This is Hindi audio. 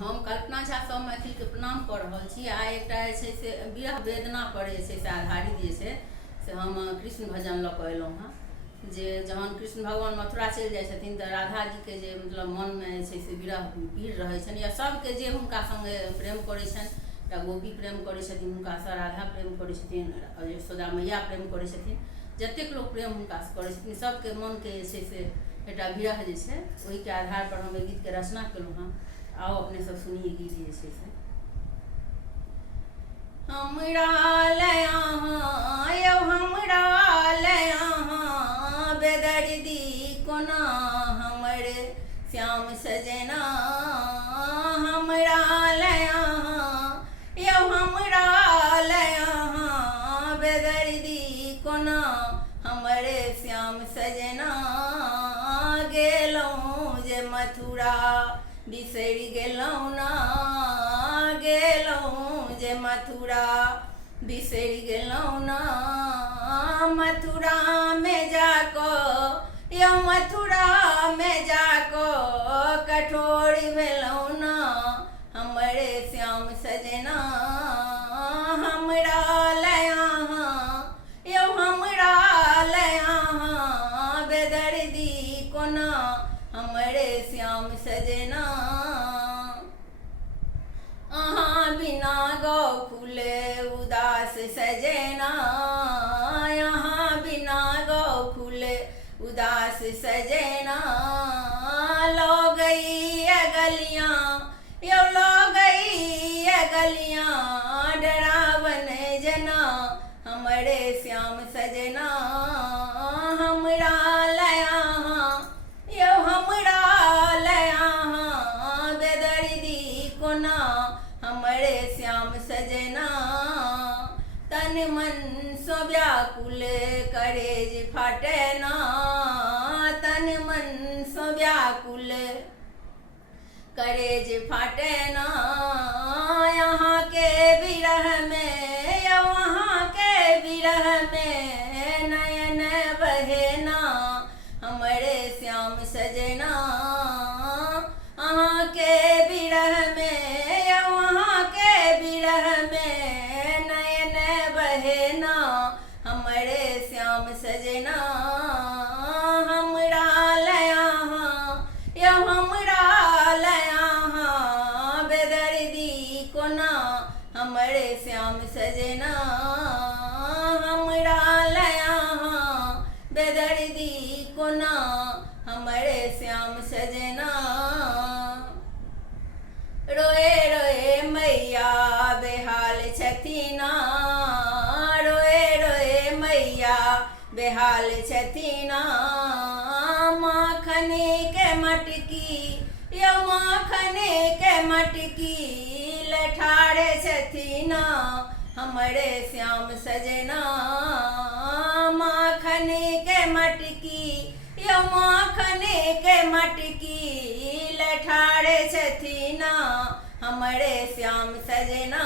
हम कल्पना झा सब मैथिलके प्रणाम कऽ रहल छी। आ एकटा जे छै से विरह वेदना पर जे छै से आधारित जे छै से हम कृष्ण भजन लऽ कऽ अएलहुँ हँ। जे जहन कृष्ण भगवान मथुरा चलि जाइ छथिन तऽ राधा जीके जे मतलब मनमे जे छै से विरह पीड़ रहै छनि, या सबके जे हुनका सङ्गे प्रेम करै छनि, या गोपी प्रेम करै छथिन हुनकासँ, राधा प्रेम करै छथिन, यशोदा मैया प्रेम करै छथिन, जतेक लोक प्रेम हुनकासँ करै छथिन, सबके मनके जे छै से एकटा विरह जे छै ओहिके आधारपर हम एहि गीतके रचना केलहुँ हँ। आओ अपने सब सुनिए गीत जे छै से। हमरा लय अहाँ यौ हमरा लय अहाँ बेदर्दी कोना हमर श्याम सजना। हमरा लय अहाँ यौ हमरा लय अहाँ बेदर्दी कोना हमर श्याम सजना। गेलहुँ जे मथुरा बिसरि गेलहुँ ना, गेलहुँ जे मथुरा बिसरि गेलहुँ ना। मथुरामे जाकऽ यौ मथुरामे जाकऽ कठोर भेलहुँ ना हमर श्याम सजना। हमरा लय अहाँ यौ हमरा लय अहाँ बेदर्दी कोना हमर श्याम सजना। अहाँ बिना गोकुल उदास सजना, अहाँ बिना गोकुल उदास सजना। लो गई गलियाँ यौ लो गई गलियाँ डरावन जना हमर श्याम सजना। हमरा लय अहाँ यौ हमरा लय अहाँ बेदर्दी कोना हमर श्याम सजना। तन मन सो व्याकुल करेज फाटेना, तन मन सो व्याकुल करेज फाटेना। यहाँ के विरह में यौ वहाँ के विरह में नयन बहेना हमर श्याम सजना। अहाँ के विरह में या वहाँ के विरह में नयन बहेना हमर श्याम सजना। हमरा लय अहाँ यौ हमरा लय अहाँ बेदर्दी कोना हमर श्याम सजना। हमरा लय अहाँ बेदर्दी कोना हमर श्याम सजना। रोए रोए मैया बेहाल छथिना, रोए रोए मैया बेहाल छथिना। माखन के मटकी यौ माखन के मटकी लठारे छथिना हमर श्याम सजना। माखन के मटकी यौ माखन के मटकी लठारे छथिना हमर श्याम सजना।